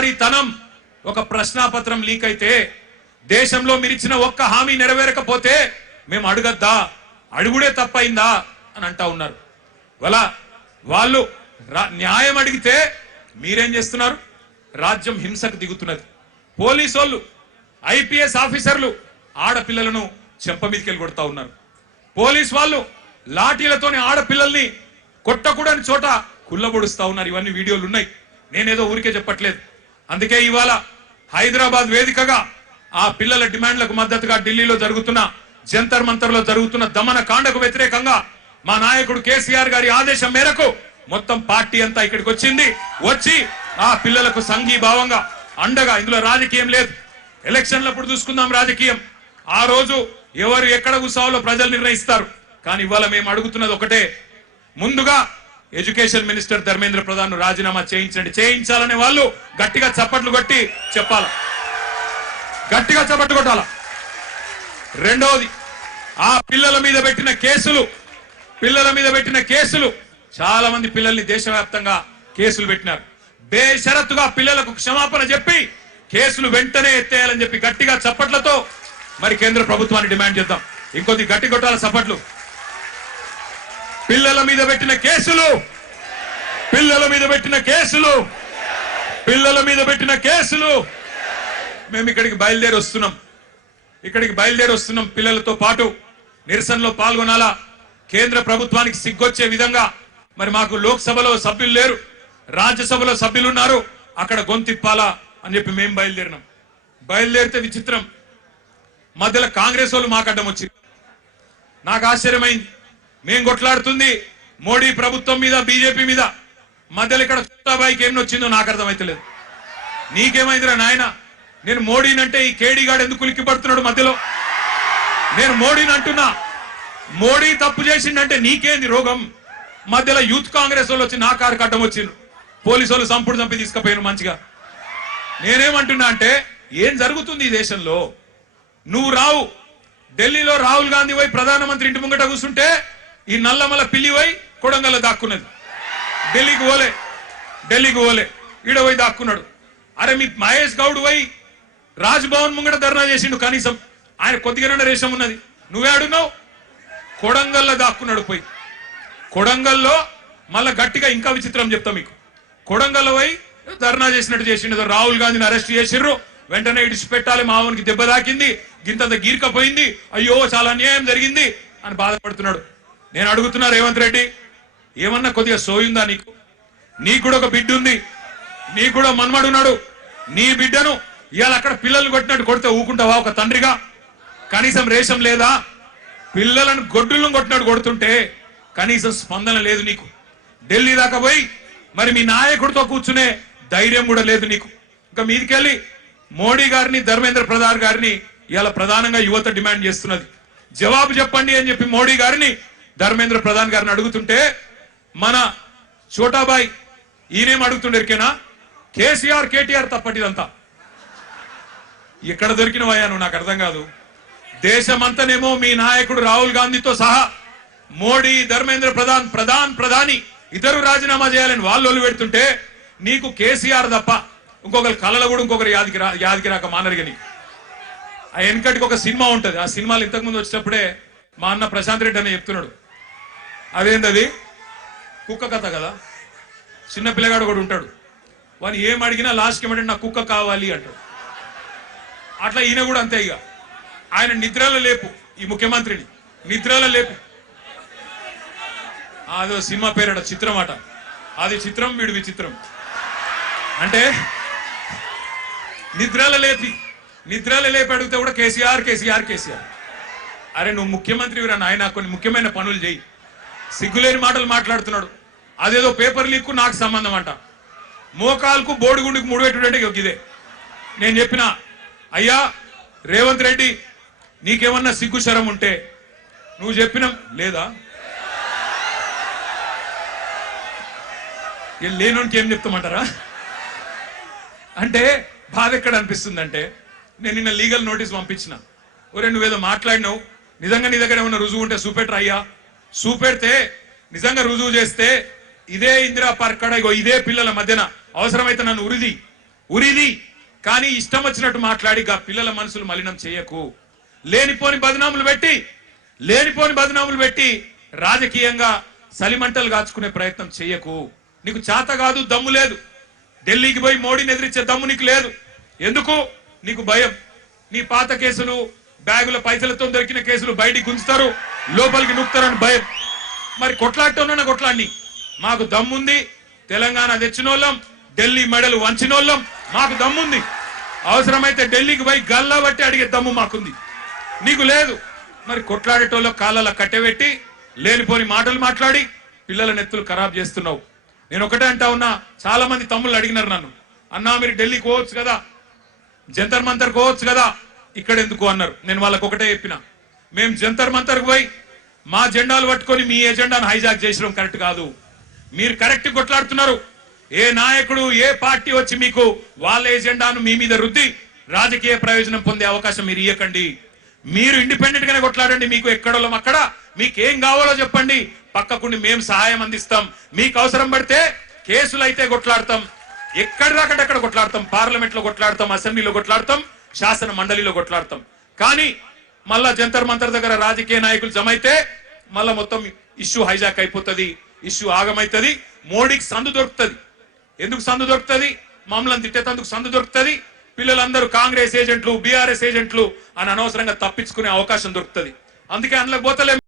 పెత్తందారీతనం ఒక ప్రశ్నాపత్రం లీక్ అయితే దేశంలో మీరిచ్చిన ఒక్క హామీ నెరవేరకపోతే మేము అడగద్దా, అడుగుడే తప్పైందా అని అంటా ఉన్నారు. వాళ్ళు న్యాయం అడిగితే మీరేం చేస్తున్నారు? రాజ్యం హింసకు దిగుతున్నది. పోలీసు వాళ్ళు, ఐపీఎస్ ఆఫీసర్లు ఆడపిల్లలను చెంప మీదకెళ్ళి కొడతా ఉన్నారు. పోలీసు వాళ్ళు లాఠీలతోని ఆడపిల్లల్ని కొట్టకూడని చోట కుళ్ళబొడుస్తా ఉన్నారు. ఇవన్నీ వీడియోలు ఉన్నాయి, నేనేదో ఊరికే చెప్పట్లేదు. అందుకే ఇవాళ హైదరాబాద్ వేదికగా ఆ పిల్లల డిమాండ్లకు మద్దతుగా ఢిల్లీలో జరుగుతున్న జంతర్ మంతర్లో జరుగుతున్న దమన కాండకు వ్యతిరేకంగా మా నాయకుడు కేసీఆర్ గారి ఆదేశం మేరకు మొత్తం పార్టీ అంతా ఇక్కడికి వచ్చింది. వచ్చి ఆ పిల్లలకు సంఘీభావంగా అండగా, ఇందులో రాజకీయం లేదు, ఎలక్షన్లప్పుడు చూసుకుందాం రాజకీయం, ఆ రోజు ఎవరు ఎక్కడ కూర్చోవాలో ప్రజలు నిర్ణయిస్తారు. కానీ ఇవాళ మేము అడుగుతున్నది ఒకటే, ముందుగా ఎడ్యుకేషన్ మినిస్టర్ ధర్మేంద్ర ప్రధాన్ రాజీనామా చేయించండి. చేయించాలనే వాళ్ళు గట్టిగా చప్పట్లు కొట్టి చెప్పాల, గట్టిగా చప్పట్లు కొట్టాల. రెండోది, ఆ పిల్లల మీద పెట్టిన కేసులు చాలా మంది పిల్లల్ని దేశవ్యాప్తంగా కేసులు పెట్టినారు. బేషరతుగా పిల్లలకు క్షమాపణ చెప్పి కేసులు వెంటనే ఎత్తేయాలని చెప్పి గట్టిగా చప్పట్లతో మరి కేంద్ర ప్రభుత్వాన్ని డిమాండ్ చేద్దాం. ఇంకొద్ది గట్టి కొట్టాల చప్పట్లు. పిల్లల మీద పెట్టిన కేసులు మేము ఇక్కడికి బయలుదేరి వస్తున్నాం. పిల్లలతో పాటు నిరసనలో పాల్గొనాలా. కేంద్ర ప్రభుత్వానికి సిగ్గొచ్చే విధంగా మరి మాకు లోక్సభలో సభ్యులు లేరు, రాజ్యసభలో సభ్యులు ఉన్నారు, అక్కడ గొంతిప్పాలా అని చెప్పి మేము బయలుదేరితే విచిత్రం, మధ్యలో కాంగ్రెస్ వాళ్ళు మాకు అడ్డం వచ్చింది. నాకు ఆశ్చర్యమైంది. మేము కొట్లాడుతుంది మోడీ ప్రభుత్వం మీద, బీజేపీ మీద, మధ్యలో ఇక్కడ చుట్టాబాయికి ఏం వచ్చిందో నాకు అర్థమైతలేదు. నీకేమైందిరా నాయన? నేను మోడీని అంటే ఈ కేడీ గాడు ఎందుకు ఉలిక్కి పడుతున్నాడు మధ్యలో? నేను మోడీని అంటున్నా, మోడీ తప్పు చేసిండంటే నీకేంది రోగం? మధ్యలో యూత్ కాంగ్రెస్ వాళ్ళు వచ్చి నా కారు కట్టం వచ్చిండ్రు, పోలీసు వాళ్ళు చంపి తీసుకుపోయారు మంచిగా. నేనేమంటున్నా అంటే, ఏం జరుగుతుంది ఈ దేశంలో? నువ్వు రావు, ఢిల్లీలో రాహుల్ గాంధీ పోయి ప్రధానమంత్రి ఇంటి ముంగట కూర్చుంటే ఈ నల్లమల పిల్లి పోయి కొడంగల్లో దాక్కున్నది. ఢిల్లీకి పోలే ఈడ పోయి దాక్కున్నాడు. అరే మీ మహేష్ గౌడ్ పోయి రాజ్భవన్ ముంగట ధర్నా చేసిండు, కనీసం ఆయన కొద్దిగా రేషం ఉన్నది. నువ్వే అడుగున్నావు, కొడంగల్లో దాక్కున్నాడు. పోయి కొడంగల్లో మళ్ళా గట్టిగా ఇంకా విచిత్రం చెప్తా మీకు. కొడంగల్లో పోయి ధర్నా చేసినట్టు చేసిండు. రాహుల్ గాంధీని అరెస్ట్ చేసిర్రు, వెంటనే ఇడిచిపెట్టాలి, మావనికి దెబ్బ తాకింది, గింతంత గీర్కపోయింది, అయ్యో చాలా అన్యాయం జరిగింది అని బాధపడుతున్నాడు. నేను అడుగుతున్నా రేవంత్ రెడ్డి, ఏమన్నా కొద్దిగా సోయుందా నీకు? నీకు కూడా ఒక బిడ్డ ఉంది, నీకు కూడా మన్మడున్నాడు. నీ బిడ్డను ఇవాళ అక్కడ పిల్లలు కొట్టినట్టు కొడితే ఊకుంటావా ఒక తండ్రిగా? కనీసం రేషం లేదా? పిల్లలను గొడ్డులను కొట్టినట్టు కొడుతుంటే కనీసం స్పందన లేదు నీకు. ఢిల్లీ దాకా పోయి మరి మీ నాయకుడితో కూర్చునే ధైర్యం కూడా లేదు నీకు. ఇంకా మీదికెళ్ళి మోడీ గారిని, ధర్మేంద్ర ప్రధాన్ గారిని ఇవాళ ప్రధానంగా యువత డిమాండ్ చేస్తున్నది. జవాబు చెప్పండి అని చెప్పి మోడీ గారిని, ధర్మేంద్ర ప్రధాన్ గారిని అడుగుతుంటే మన చోటాబాయ్ ఈయనేం అడుగుతుండేరికేనా? కేసీఆర్ కేటీఆర్ తప్పటిదంతా ఎక్కడ దొరికినవయ్యా నువ్వు? నాకు అర్థం కాదు. దేశమంతనేమో మీ నాయకుడు రాహుల్ గాంధీతో సహా మోడీ, ధర్మేంద్ర ప్రధాని ఇద్దరు రాజీనామా చేయాలని వాళ్ళు పెడుతుంటే నీకు కేసీఆర్ తప్ప ఇంకొకరు కళలు కూడా ఇంకొకరు యాదికి రాక మానరుగని. ఆ వెనకటికి ఒక సినిమా ఉంటది, ఆ సినిమాలు ఇంతకుముందు వచ్చేటప్పుడే మా అన్న ప్రశాంత్ రెడ్డి అని చెప్తున్నాడు. అదేంటది? కుక్క కథ కదా. చిన్న పిల్లగాడు కూడా ఉంటాడు, వాని ఏం అడిగినా లాస్ట్కి ఏమంటే నాకు కుక్క కావాలి అంటాడు. అట్లా ఈయన కూడా అంతే. ఇక ఆయన నిద్రలో లేపు, ఈ ముఖ్యమంత్రిని నిద్రలో లేపు. అదో సినిమా పేరట, చిత్రం అట. అది చిత్రం, వీడు విచిత్రం. అంటే నిద్రలో లేపి అడిగితే కూడా కేసీఆర్. అరే నువ్వు ముఖ్యమంత్రి నాయన, కొన్ని ముఖ్యమైన పనులు చేయి. సిగ్గులేని మాటలు మాట్లాడుతున్నాడు. అదేదో పేపర్ లీక్ నాకు సంబంధం అంట. మోకాల్కు బోడిగుండికి ముడిపెట్టుడంటే ఇదే. నేను చెప్పిన, అయ్యా రేవంత్ రెడ్డి, నీకేమన్నా సిగ్గు శరం ఉంటే నువ్వు చెప్పినా లేదా? లేనోనికి ఏం చెప్తామంటారా? అంటే బాధ ఎక్కడ అనిపిస్తుందంటే, నేను నిన్న లీగల్ నోటీస్ పంపించిన. ఒరే నువ్వేదో మాట్లాడినావు, నిజంగా నీ దగ్గర ఏమన్నా రుజువు ఉంటే చూపెట్టరా అయ్యా. చూపెడితే నిజంగా రుజువు చేస్తే ఇదే ఇందిరా పార్క్ కాడ ఇగో ఇదే పిల్లల మధ్యన అవసరమైతే నన్ను ఉరిది. కానీ ఇష్టం వచ్చినట్టు మాట్లాడి పిల్లల మనసులు మలినం చేయకు. లేనిపోని బదనాములు పెట్టి రాజకీయంగా సలిమంటలు కాచుకునే ప్రయత్నం చేయకు. నీకు చేత కాదు, దమ్ము లేదు. ఢిల్లీకి పోయి మోడీని ఎదిరించే దమ్ము నీకు లేదు. ఎందుకు? నీకు భయం. నీ పాత కేసులు, బ్యాగుల పైసలతో దొరికిన కేసులు బయటికి గుంచుతారు, లోపలికి నూపుతారని భయం. మరి కొట్లాడటం కొట్లాడిని. మాకు దమ్ముంది. తెలంగాణ తెచ్చినోళ్ళం, ఢిల్లీ మెడలు వంచినోళ్ళం. మాకు దమ్ముంది. అవసరమైతే ఢిల్లీకి పోయి గల్లా బట్టి అడిగే దమ్ము మాకుంది. నీకు లేదు. మరి కొట్లాడేటోళ్ళ కాళ్ళ కట్టెబెట్టి లేనిపోని మాటలు మాట్లాడి పిల్లల నెత్తులు ఖరాబ్ చేస్తున్నావు. నేను ఒకటే అంటా ఉన్నా. చాలా మంది తమ్ముళ్ళు అడిగినారు నన్ను, అన్నా మీరు ఢిల్లీకి పోవచ్చు కదా, జంతర్ మంతర్ పోవచ్చు కదా, ఇక్కడ ఎందుకు అన్నారు. నేను వాళ్ళకు ఒకటే చెప్పిన, మేము జంతర్ మంతర్కు పోయి మా జెండాలు పట్టుకొని మీ ఎజెండాను హైజాక్ చేసడం కరెక్ట్ కాదు. మీరు కరెక్ట్ కొట్లాడుతున్నారు. ఏ నాయకుడు, ఏ పార్టీ వచ్చి మీకు వాళ్ళ ఎజెండాను మీ మీద రుద్ది రాజకీయ ప్రయోజనం పొందే అవకాశం మీరు ఇవ్వకండి. మీరు ఇండిపెండెంట్ గానే కొట్లాడండి. మీకు ఎక్కడోళ్ళం అక్కడ, మీకేం కావాలో చెప్పండి, పక్కకుండి మేము సహాయం అందిస్తాం. మీకు అవసరం పడితే కేసులు అయితే కొట్లాడతాం, ఎక్కడిదాకక్కడ కొట్లాడతాం, పార్లమెంట్ లో కొట్లాడతాం, అసెంబ్లీలో కొట్లాడతాం, శాసన మండలిలో కొట్లాడతాం. కానీ మళ్ళా జంతర్ మంతర్ దగ్గర రాజకీయ నాయకులు జమైతే మళ్ళా మొత్తం ఇష్యూ హైజాక్ అయిపోతుంది, ఇష్యూ ఆగమైతుంది. మోడీకి సందు దొరుకుతుంది. ఎందుకు సందు దొరుకుతుంది? మమ్మల్ని తిట్టేందుకు సందు దొరుకుతుంది. పిల్లలందరూ కాంగ్రెస్ ఏజెంట్లు, బీఆర్ఎస్ ఏజెంట్లు అని అనవసరంగా తప్పించుకునే అవకాశం దొరుకుతుంది. అందుకే అందులోకి పోతలే.